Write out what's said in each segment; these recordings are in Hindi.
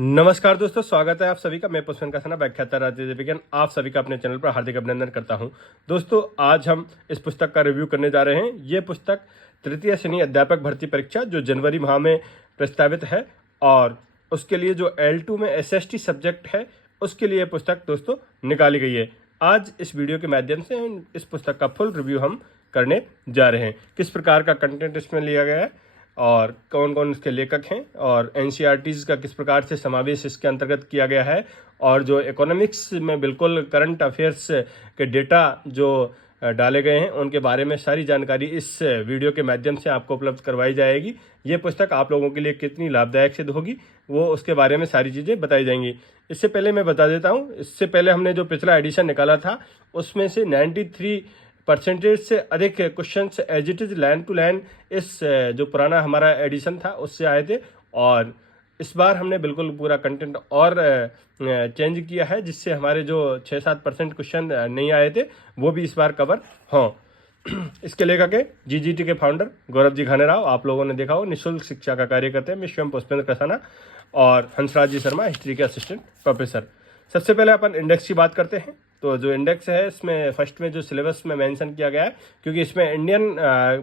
नमस्कार दोस्तों, स्वागत है आप सभी का। मैं पुष्पन कसाना, व्याख्याता राजनीति विज्ञान, आप सभी का अपने चैनल पर हार्दिक अभिनंदन करता हूं। दोस्तों, आज हम इस पुस्तक का रिव्यू करने जा रहे हैं। ये पुस्तक तृतीय श्रेणी अध्यापक भर्ती परीक्षा जो जनवरी माह में प्रस्तावित है और उसके लिए जो L2 में SST सब्जेक्ट है उसके लिए पुस्तक दोस्तों निकाली गई है। आज इस वीडियो के माध्यम से इस पुस्तक का फुल रिव्यू हम करने जा रहे हैं। किस प्रकार का कंटेंट इसमें लिया गया है और कौन कौन इसके लेखक हैं और NCERTs का किस प्रकार से समावेश इसके अंतर्गत किया गया है और जो इकोनॉमिक्स में बिल्कुल करंट अफेयर्स के डेटा जो डाले गए हैं उनके बारे में सारी जानकारी इस वीडियो के माध्यम से आपको उपलब्ध करवाई जाएगी। ये पुस्तक आप लोगों के लिए कितनी लाभदायक सिद्ध होगी वो उसके बारे में सारी चीज़ें बताई जाएंगी। इससे पहले मैं बता देता हूँ, इससे पहले हमने जो पिछला एडिशन निकाला था उसमें से 93% से अधिक questions as it is line to line इस जो पुराना हमारा एडिशन था उससे आए थे। और इस बार हमने बिल्कुल पूरा कंटेंट और चेंज किया है जिससे हमारे जो 6-7% क्वेश्चन नहीं आए थे वो भी इस बार कवर हों। इसके लेखक है GGT के फाउंडर गौरव जी घानेराव, आप लोगों ने देखा हो, निःशुल्क शिक्षा का कार्य करते हैं। मैं स्वयं पुष्पेंद्र कसाना और हंसराज जी शर्मा हिस्ट्री के असिस्टेंट प्रोफेसर। सबसे पहले अपन इंडेक्स की बात करते हैं। तो जो इंडेक्स है इसमें फर्स्ट में जो सिलेबस में मेंशन किया गया है, क्योंकि इसमें इंडियन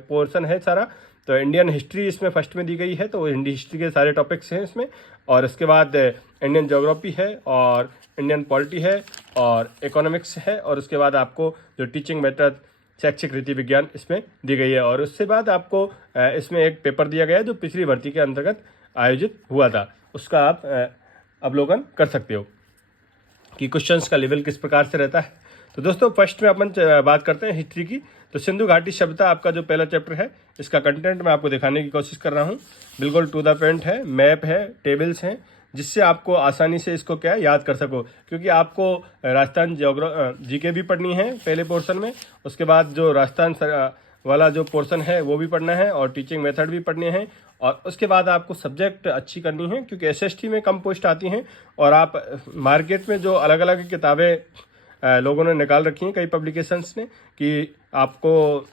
पोर्शन है सारा, तो इंडियन हिस्ट्री इसमें फर्स्ट में दी गई है, तो इंडियन हिस्ट्री के सारे टॉपिक्स हैं इसमें। और इसके बाद इंडियन ज्योग्राफी है और इंडियन पॉलिटी है और इकोनॉमिक्स है और उसके बाद आपको जो टीचिंग मेथड शैक्षिक रीति विज्ञान इसमें दी गई है। और उसके बाद आपको इसमें एक पेपर दिया गया है जो पिछली भर्ती के अंतर्गत आयोजित हुआ था, उसका आप अवलोकन कर सकते हो कि क्वेश्चंस का लेवल किस प्रकार से रहता है। तो दोस्तों, फर्स्ट में अपन बात करते हैं हिस्ट्री की। तो सिंधु घाटी सभ्यता आपका जो पहला चैप्टर है, इसका कंटेंट मैं आपको दिखाने की कोशिश कर रहा हूँ। बिल्कुल टू द पॉइंट है, मैप है, टेबल्स हैं, जिससे आपको आसानी से इसको क्या याद कर सको। क्योंकि आपको राजस्थान जीके भी पढ़नी है पहले पोर्शन में, उसके बाद जो राजस्थान वाला जो पोर्शन है वो भी पढ़ना है और टीचिंग मेथड भी पढ़ने हैं। और उसके बाद आपको सब्जेक्ट अच्छी करनी है क्योंकि SST में कम पोस्ट आती हैं और आप मार्केट में जो अलग अलग किताबें लोगों ने निकाल रखी हैं, कई पब्लिकेशंस ने, कि आपको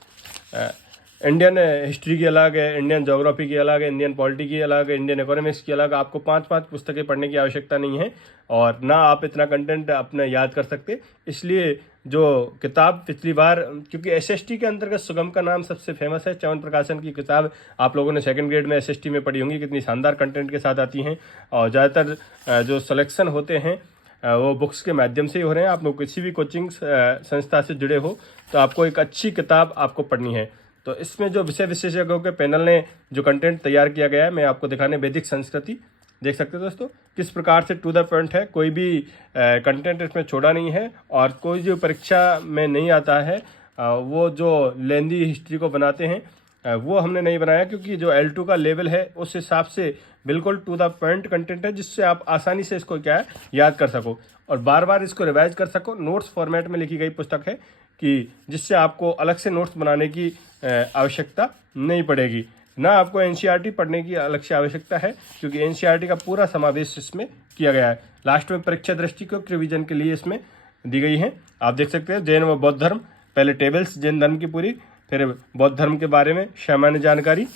इंडियन हिस्ट्री की अलग है, इंडियन ज्योग्राफी की अलग है, इंडियन पॉलिटी की अलग है, इंडियन इकोनॉमिक्स की अलग। आपको 5-5 पुस्तकें पढ़ने की आवश्यकता नहीं है और ना आप इतना कंटेंट अपने याद कर सकते। इसलिए जो किताब पिछली बार, क्योंकि SST के अंतर्गत सुगम का नाम सबसे फेमस है, च्यवन प्रकाशन की किताब आप लोगों ने सेकंड ग्रेड में SST में पढ़ी होंगी, कितनी शानदार कंटेंट के साथ आती हैं। और ज़्यादातर जो सिलेक्शन होते हैं वो बुक्स के माध्यम से ही हो रहे हैं। आप लोग किसी भी कोचिंग संस्था से जुड़े हो तो आपको एक अच्छी किताब आपको पढ़नी है। तो इसमें जो विषय विशेषज्ञों के पैनल ने जो कंटेंट तैयार किया गया है, मैं आपको दिखाने, वैदिक संस्कृति देख सकते हो दोस्तों, किस प्रकार से टू द पॉइंट है, कोई भी कंटेंट इसमें छोड़ा नहीं है। और कोई जो परीक्षा में नहीं आता है वो जो लेंदी हिस्ट्री को बनाते हैं वो हमने नहीं बनाया, क्योंकि जो L2 का लेवल है उस हिसाब से बिल्कुल टू द पॉइंट कंटेंट है, जिससे आप आसानी से इसको क्या है याद कर सको और बार बार इसको रिवाइज कर सको। नोट्स फॉर्मेट में लिखी गई पुस्तक है कि जिससे आपको अलग से नोट्स बनाने की आवश्यकता नहीं पड़ेगी, ना आपको NCERT पढ़ने की अलग से आवश्यकता है, क्योंकि NCERT का पूरा समावेश इसमें किया गया है। लास्ट में परीक्षा दृष्टि को रिवीजन के लिए इसमें दी गई है। आप देख सकते हैं जैन व बौद्ध धर्म, पहले टेबल्स जैन धर्म की पूरी, फिर बौद्ध धर्म के बारे में सामान्य जानकारी,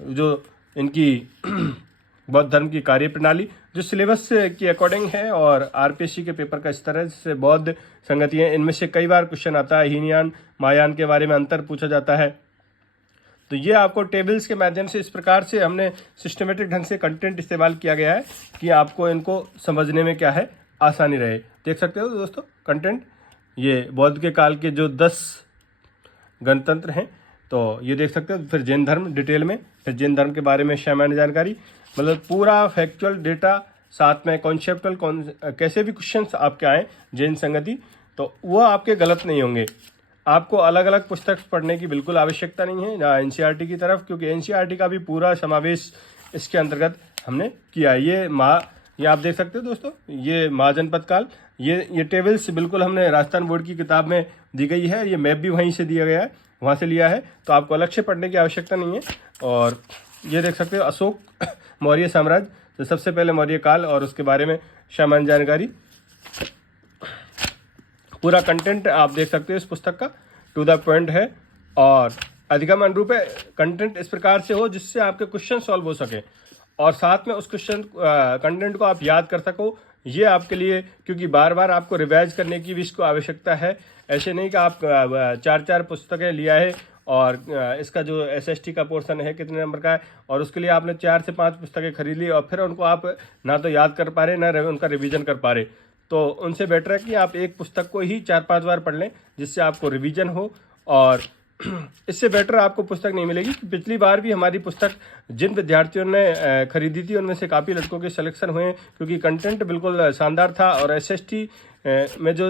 जो इनकी बौद्ध धर्म की कार्य प्रणाली जो सिलेबस के अकॉर्डिंग है, और RPSC के पेपर का इस तरह से बौद्ध संगतियाँ, इनमें से कई बार क्वेश्चन आता है। हीनयान महायान के बारे में अंतर पूछा जाता है। तो ये आपको टेबल्स के माध्यम से इस प्रकार से हमने सिस्टमेटिक ढंग से कंटेंट इस्तेमाल किया गया है कि आपको इनको समझने में क्या है आसानी रहे। देख सकते हो दोस्तों कंटेंट, ये बौद्ध के काल के जो 10 गणतंत्र हैं तो ये देख सकते हो। फिर जैन धर्म डिटेल में, फिर जैन धर्म के बारे में सामान्य जानकारी, मतलब पूरा फैक्चुअल डेटा, साथ में कॉन्सेप्टुअल कैसे भी क्वेश्चंस आपके आए जैन संगति, तो वो आपके गलत नहीं होंगे। आपको अलग अलग पुस्तक पढ़ने की बिल्कुल आवश्यकता नहीं है ना NCERT की तरफ, क्योंकि NCERT का भी पूरा समावेश इसके अंतर्गत हमने किया है। ये आप देख सकते हो दोस्तों, ये महाजनपद काल, ये टेबल्स बिल्कुल हमने राजस्थान बोर्ड की किताब में दी गई है। ये मैप भी वहीं से दिया गया है, वहाँ से लिया है, तो आपको अलग से पढ़ने की आवश्यकता नहीं है। और ये देख सकते हो अशोक मौर्य साम्राज्य, तो सबसे पहले मौर्य काल और उसके बारे में सामान्य जानकारी, पूरा कंटेंट आप देख सकते हो इस पुस्तक का, टू द पॉइंट है और अधिगम अनुरूप है। कंटेंट इस प्रकार से हो जिससे आपके क्वेश्चन सॉल्व हो सके और साथ में उस क्वेश्चन कंटेंट को आप याद कर सको, ये आपके लिए, क्योंकि बार बार आपको रिवाइज करने की भी इसको आवश्यकता है। ऐसे नहीं कि आप 4-4 पुस्तकें लिया है और इसका जो SST का पोर्शन है कितने नंबर का है, और उसके लिए आपने 4 से 5 पुस्तकें खरीद ली और फिर उनको आप ना तो याद कर पा रहे ना उनका रिवीजन कर पा रहे। तो उनसे बेटर है कि आप एक पुस्तक को ही 4-5 बार पढ़ लें, जिससे आपको रिवीजन हो। और इससे बेटर आपको पुस्तक नहीं मिलेगी। पिछली बार भी हमारी पुस्तक जिन विद्यार्थियों ने खरीदी थी उनमें से काफ़ी लड़कों के सिलेक्शन हुए, क्योंकि कंटेंट बिल्कुल शानदार था और SST में जो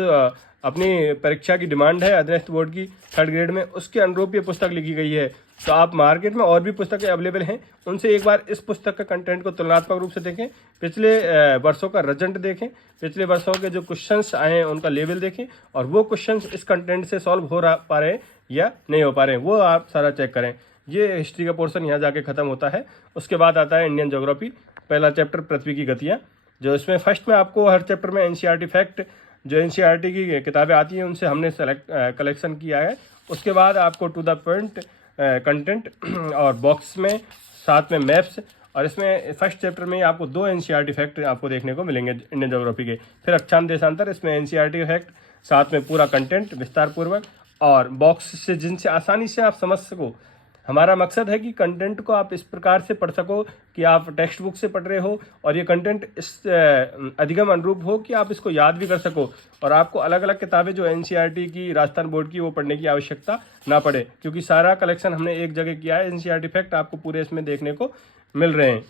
अपनी परीक्षा की डिमांड है अधीनस्थ बोर्ड की 3rd ग्रेड में, उसके अनुरूप ये पुस्तक लिखी गई है। तो आप मार्केट में और भी पुस्तकें अवेलेबल हैं, उनसे एक बार इस पुस्तक का कंटेंट को तुलनात्मक रूप से देखें, पिछले वर्षों का रिजल्ट देखें, पिछले वर्षों के जो क्वेश्चंस आए हैं उनका लेवल देखें, और वो क्वेश्चंस इस कंटेंट से सॉल्व हो पा रहे हैं या नहीं हो पा रहे हैं, वो आप सारा चेक करें। ये हिस्ट्री का पोर्शन यहाँ जाके ख़त्म होता है। उसके बाद आता है इंडियन ज्योग्राफी, पहला चैप्टर पृथ्वी की गतियाँ, जो इसमें फर्स्ट में आपको हर चैप्टर में NCERT फैक्ट, जो NCERT की किताबें आती हैं उनसे हमने कलेक्शन किया है। उसके बाद आपको टू द पॉइंट कंटेंट और बॉक्स में साथ में मैप्स, और इसमें फर्स्ट चैप्टर में आपको 2 NCERT फैक्ट आपको देखने को मिलेंगे इंडियन ज्योग्राफी के। फिर अक्षांश देशांतर, इसमें NCERT फैक्ट साथ में पूरा कंटेंट विस्तार पूर्वक, और बॉक्स से जिनसे आसानी से आप समझ सको। हमारा मकसद है कि कंटेंट को आप इस प्रकार से पढ़ सको कि आप टेक्स्ट बुक से पढ़ रहे हो, और ये कंटेंट इस अधिगम अनुरूप हो कि आप इसको याद भी कर सको, और आपको अलग अलग किताबें जो NCERT की, राजस्थान बोर्ड की, वो पढ़ने की आवश्यकता ना पड़े, क्योंकि सारा कलेक्शन हमने एक जगह किया है। NCERT फैक्ट आपको पूरे इसमें देखने को मिल रहे हैं।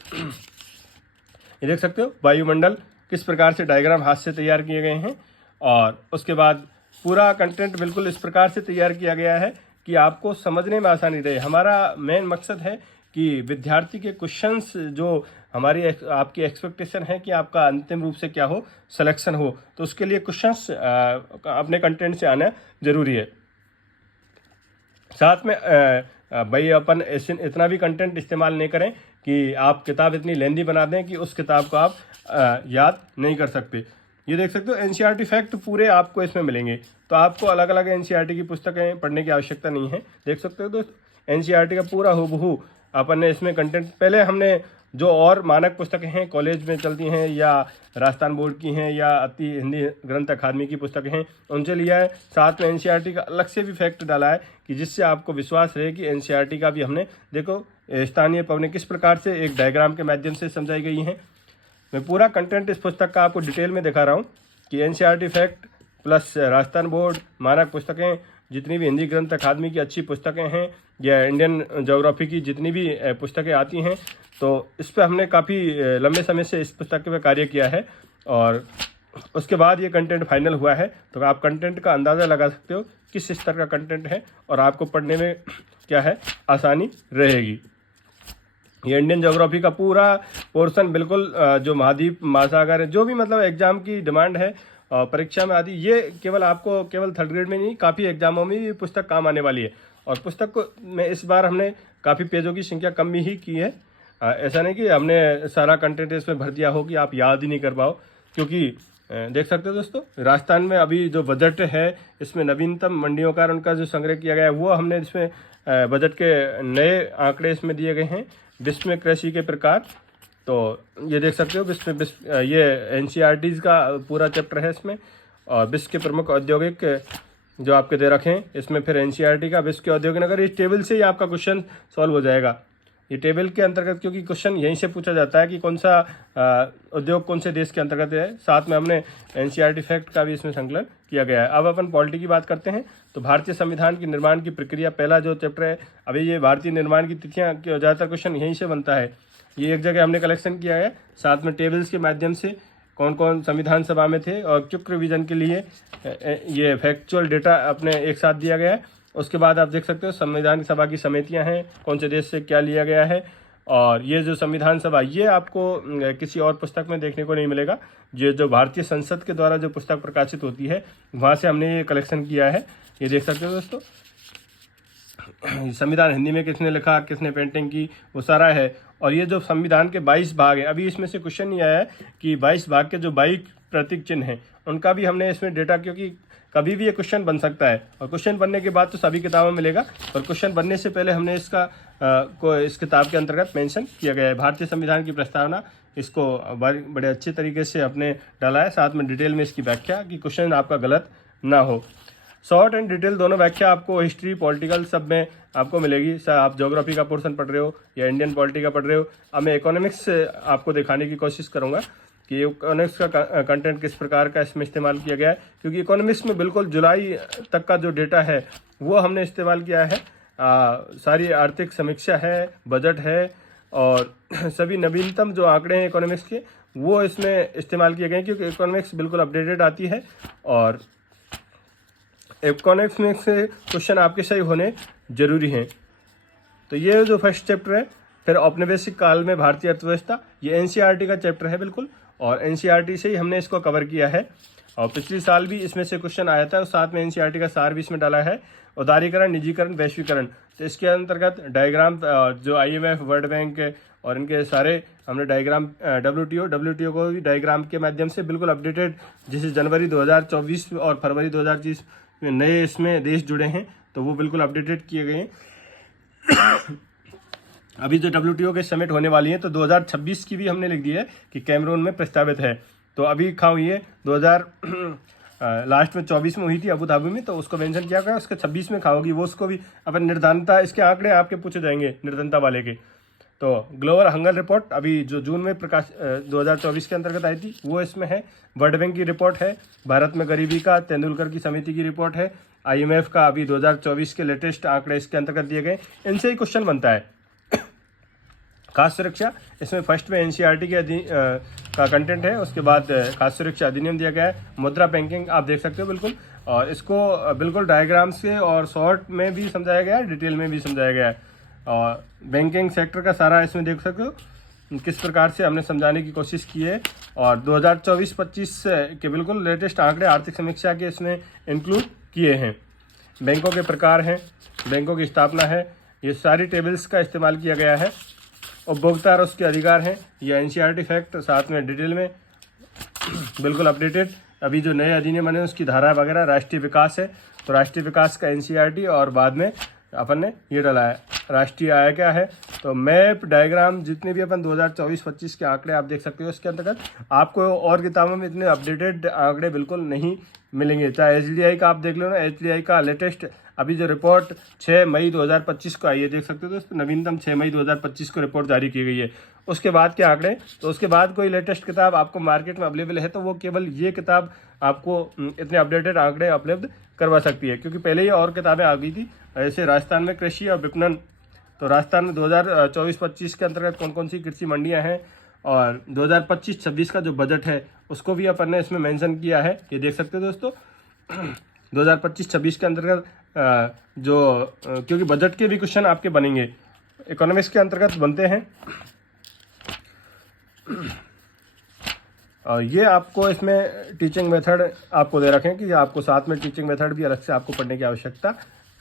ये देख सकते हो वायुमंडल किस प्रकार से डायग्राम हाथ से तैयार किए गए हैं, और उसके बाद पूरा कंटेंट बिल्कुल इस प्रकार से तैयार किया गया है कि आपको समझने में आसानी रहे। हमारा मेन मकसद है कि विद्यार्थी के क्वेश्चंस जो हमारी आपकी एक्सपेक्टेशन है कि आपका अंतिम रूप से क्या हो, सिलेक्शन हो, तो उसके लिए क्वेश्चंस अपने कंटेंट से आना जरूरी है। साथ में भाई अपन इतना भी कंटेंट इस्तेमाल नहीं करें कि आप किताब इतनी लेंदी बना दें कि उस किताब को आप याद नहीं कर सकते। ये देख सकते हो NCERT फैक्ट पूरे आपको इसमें मिलेंगे, तो आपको अलग अलग NCERT की पुस्तकें पढ़ने की आवश्यकता नहीं है। देख सकते हो दोस्तों NCERT का पूरा हूबहू अपन ने इसमें कंटेंट, पहले हमने जो और मानक पुस्तकें हैं कॉलेज में चलती हैं या राजस्थान बोर्ड की हैं या अति हिंदी ग्रंथ अकादमी की पुस्तकें हैं, उनसे लिया है। साथ में NCERT का अलग से भी फैक्ट डाला है कि जिससे आपको विश्वास रहे कि NCERT का भी हमने, देखो स्थानीय पवनें किस प्रकार से एक डायग्राम के माध्यम से समझाई गई हैं। मैं पूरा कंटेंट इस पुस्तक का आपको डिटेल में दिखा रहा हूँ कि NCERT fact plus Rajasthan board मानक पुस्तकें, जितनी भी हिंदी ग्रंथ अकादमी की अच्छी पुस्तकें हैं या इंडियन ज्योग्राफी की जितनी भी पुस्तकें आती हैं, तो इस पर हमने काफ़ी लंबे समय से इस पुस्तक पे कार्य किया है, और उसके बाद ये कंटेंट फाइनल हुआ है। तो आप कंटेंट का अंदाज़ा लगा सकते हो किस स्तर का कंटेंट है और आपको पढ़ने में क्या है आसानी रहेगी। ये इंडियन ज्योग्राफी का पूरा पोर्शन बिल्कुल जो महाद्वीप महासागर है, जो भी मतलब एग्जाम की डिमांड है परीक्षा में आदि, ये केवल आपको केवल 3rd ग्रेड में नहीं, काफ़ी एग्जामों में ये पुस्तक काम आने वाली है। और पुस्तक को में इस बार हमने काफ़ी पेजों की संख्या कम ही की है। ऐसा नहीं कि हमने सारा कंटेंट इसमें भर दिया हो कि आप याद ही नहीं कर पाओ, क्योंकि देख सकते हो दोस्तों राजस्थान में अभी जो बजट है इसमें नवीनतम मंडियों का उनका जो संग्रह किया गया है, वो हमने इसमें बजट के नए आंकड़े इसमें दिए गए हैं। विश्व में कृषि के प्रकार, तो ये देख सकते हो विश्व ये NCERT का पूरा चैप्टर है इसमें, और विश्व के प्रमुख औद्योगिक जो आपके दे रखे हैं इसमें फिर NCERT का विश्व के औद्योगिक नगर, इस टेबल से ही आपका क्वेश्चन सॉल्व हो जाएगा। ये टेबल के अंतर्गत, क्योंकि क्वेश्चन यहीं से पूछा जाता है कि कौन सा उद्योग कौन से देश के अंतर्गत है। साथ में हमने NCERT फैक्ट का भी इसमें संकलन किया गया है। अब अपन पॉलिटी की बात करते हैं, तो भारतीय संविधान की निर्माण की प्रक्रिया पहला जो चैप्टर है, अभी ये भारतीय निर्माण की तिथियां, ज़्यादातर क्वेश्चन यहीं से बनता है। ये एक जगह हमने कलेक्शन किया है, साथ में टेबल्स के माध्यम से कौन कौन संविधान सभा में थे और चुक रिवीजन के लिए ये फैक्चुअल डेटा अपने एक साथ दिया गया है। उसके बाद आप देख सकते हो संविधान सभा की समितियां हैं, कौन से देश से क्या लिया गया है, और ये जो संविधान सभा ये आपको किसी और पुस्तक में देखने को नहीं मिलेगा। ये जो भारतीय संसद के द्वारा जो पुस्तक प्रकाशित होती है वहाँ से हमने ये कलेक्शन किया है। ये देख सकते हो दोस्तों संविधान हिंदी में किसने लिखा, किसने पेंटिंग की, वो सारा है। और ये जो संविधान के 22 भाग हैं, अभी इसमें से क्वेश्चन नहीं आया है कि 22 भाग के जो 22 प्रतीक चिन्ह हैं उनका भी हमने इसमें डेटा, क्योंकि कभी भी ये क्वेश्चन बन सकता है, और क्वेश्चन बनने के बाद तो सभी किताबों में मिलेगा, और क्वेश्चन बनने से पहले हमने इसका को इस किताब के अंतर्गत मेंशन किया गया है। भारतीय संविधान की प्रस्तावना, इसको बड़े अच्छे तरीके से अपने डाला है, साथ में डिटेल में इसकी व्याख्या कि क्वेश्चन आपका गलत ना हो। शॉर्ट एंड डिटेल दोनों व्याख्या आपको हिस्ट्री, पॉलिटिकल सब में आपको मिलेगी। सर आप ज्योग्राफी का पोर्शन पढ़ रहे हो या इंडियन पॉलिटी का पढ़ रहे हो, अब मैं इकोनॉमिक्स आपको दिखाने की कोशिश करूंगा कि इकोनॉमिक्स का कंटेंट किस प्रकार का इसमें इस्तेमाल किया गया है, क्योंकि इकोनॉमिक्स में बिल्कुल जुलाई तक का जो डेटा है वो हमने इस्तेमाल किया है। सारी आर्थिक समीक्षा है, बजट है, और सभी नवीनतम जो आंकड़े हैं इकोनॉमिक्स के वो इसमें इस्तेमाल किए गए हैं, क्योंकि इकोनॉमिक्स बिल्कुल अपडेटेड आती है, और इकोनॉमिक्स में से क्वेश्चन आपके सही होने जरूरी हैं। तो ये जो फर्स्ट चैप्टर है, फिर औपनिवेशिक काल में भारतीय अर्थव्यवस्था, ये एनसीईआरटी का चैप्टर है बिल्कुल, और एनसीईआरटी से ही हमने इसको कवर किया है, और पिछले साल भी इसमें से क्वेश्चन आया था, और साथ में एनसीईआरटी का सार भी इसमें डाला है। उदारीकरण, निजीकरण, वैश्वीकरण, तो इसके अंतर्गत डायग्राम जो आईएमएफ, वर्ल्ड बैंक और इनके सारे हमने डायग्राम, डब्ल्यूटीओ को भी डायग्राम के माध्यम से बिल्कुल अपडेटेड, जैसे जनवरी 2024 और फरवरी 2025 में नए इसमें देश जुड़े हैं तो वो बिल्कुल अपडेटेड किए गए हैं। अभी जो डब्ल्यूटीओ के समिट होने वाली है तो 2026 की भी हमने लिख दी है कि कैमरून में प्रस्तावित है। तो अभी खाओ ये 2000 लास्ट में 24 में हुई थी अबू धाबी में, तो उसको मेंशन किया गया, उसके 26 में खाओगी वो, उसको भी अपन निर्धनता, इसके आंकड़े आपके पूछे जाएंगे निर्धनता वाले के। तो ग्लोबल हंगर रिपोर्ट अभी जो जून में प्रकाश 2024 के अंतर्गत आई थी वो इसमें है। वर्ल्ड बैंक की रिपोर्ट है, भारत में गरीबी का तेंदुलकर की समिति की रिपोर्ट है, आईएमएफ का अभी 2024 के लेटेस्ट आंकड़े इसके अंतर्गत दिए गए, इनसे ही क्वेश्चन बनता है। खाद्य सुरक्षा, इसमें फर्स्ट में एनसीईआरटी के का कंटेंट है, उसके बाद खाद्य सुरक्षा अधिनियम दिया गया है। मुद्रा बैंकिंग आप देख सकते हो बिल्कुल, और इसको बिल्कुल डायग्राम से और शॉर्ट में भी समझाया गया है, डिटेल में भी समझाया गया है, और बैंकिंग सेक्टर का सारा इसमें देख सकते हो किस प्रकार से हमने समझाने की कोशिश की है। और 2024-25 के बिल्कुल लेटेस्ट आंकड़े आर्थिक समीक्षा के इसमें इंक्लूड किए हैं। बैंकों के प्रकार हैं, बैंकों की स्थापना है, ये सारी टेबल्स का इस्तेमाल किया गया है। उपभोक्ता और उसके अधिकार हैं, ये एनसीईआरटी फैक्ट साथ में डिटेल में बिल्कुल अपडेटेड। अभी जो नए अधिनियम बने उसकी धारा वगैरह, राष्ट्रीय विकास है तो राष्ट्रीय विकास का एनसीईआरटी, और बाद में अपन ने ये डाला है राष्ट्रीय आय क्या है। तो मैप, डायग्राम, जितने भी अपन 2024-25 के आंकड़े आप देख सकते हो इसके अंतर्गत, आपको और किताबों में इतने अपडेटेड आंकड़े बिल्कुल नहीं मिलेंगे। चाहे एचडीआई का आप देख लो ना, एचडीआई का लेटेस्ट अभी जो रिपोर्ट 6 मई 2025 को आई है, देख सकते हो दोस्तों, नवीनतम 6 मई 2025 को रिपोर्ट जारी की गई है। उसके बाद के आंकड़े, तो उसके बाद कोई लेटेस्ट किताब आपको मार्केट में अवेलेबल है तो वो केवल ये किताब आपको इतने अपडेटेड आंकड़े उपलब्ध करवा सकती है, क्योंकि पहले ही और किताबें आ गई थी। ऐसे राजस्थान में कृषि और विपणन, तो राजस्थान में 2024-25 के अंतर्गत कौन कौन सी कृषि मंडियां हैं, और 2025-26 का जो बजट है उसको भी अपन ने इसमें मेंशन किया है, ये देख सकते हो दोस्तों। 2025-26 के अंतर्गत क्योंकि बजट के भी क्वेश्चन आपके बनेंगे, इकोनॉमिक्स के अंतर्गत बनते हैं। और ये आपको इसमें टीचिंग मेथड आपको दे रखें कि आपको साथ में टीचिंग मेथड भी अलग से आपको पढ़ने की आवश्यकता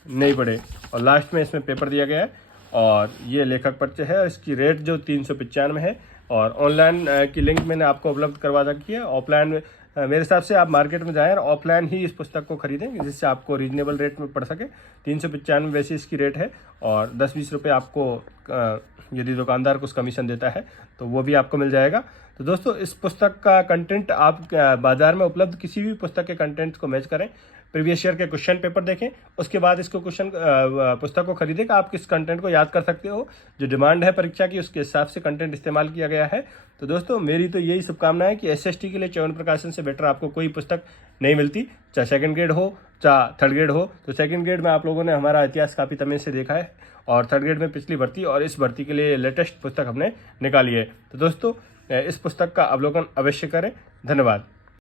नहीं पड़े। और लास्ट में इसमें पेपर दिया गया है, और ये लेखक परिचय है, इसकी रेट जो 395 है, और ऑनलाइन की लिंक मैंने आपको उपलब्ध करवा रखी है। ऑफलाइन मेरे हिसाब से आप मार्केट में जाएं और ऑफलाइन ही इस पुस्तक को खरीदें, जिससे आपको रीजनेबल रेट में पड़ सके। 395 वैसे इसकी रेट है, और 10-20 रुपये आपको यदि दुकानदार कुछ कमीशन देता है तो वो भी आपको मिल जाएगा। तो दोस्तों, इस पुस्तक का कंटेंट आप बाजार में उपलब्ध किसी भी पुस्तक के कंटेंट को मैच करें, प्रीवियस ईयर के क्वेश्चन पेपर देखें, उसके बाद इसको पुस्तक को खरीदें कि आप किस कंटेंट को याद कर सकते हो। जो डिमांड है परीक्षा की उसके हिसाब से कंटेंट इस्तेमाल किया गया है। तो दोस्तों, मेरी तो यही शुभकामना है कि एसएसटी के लिए च्यवन प्रकाशन से बेटर आपको कोई पुस्तक नहीं मिलती, चाहे सेकंड ग्रेड हो चाहे थर्ड ग्रेड हो। तो सेकंड ग्रेड में आप लोगों ने हमारा इतिहास काफ़ी तमीज़ से देखा है, और थर्ड ग्रेड में पिछली भर्ती और इस भर्ती के लिए लेटेस्ट पुस्तक हमने निकाली है। तो दोस्तों, इस पुस्तक का अवलोकन अवश्य करें। धन्यवाद।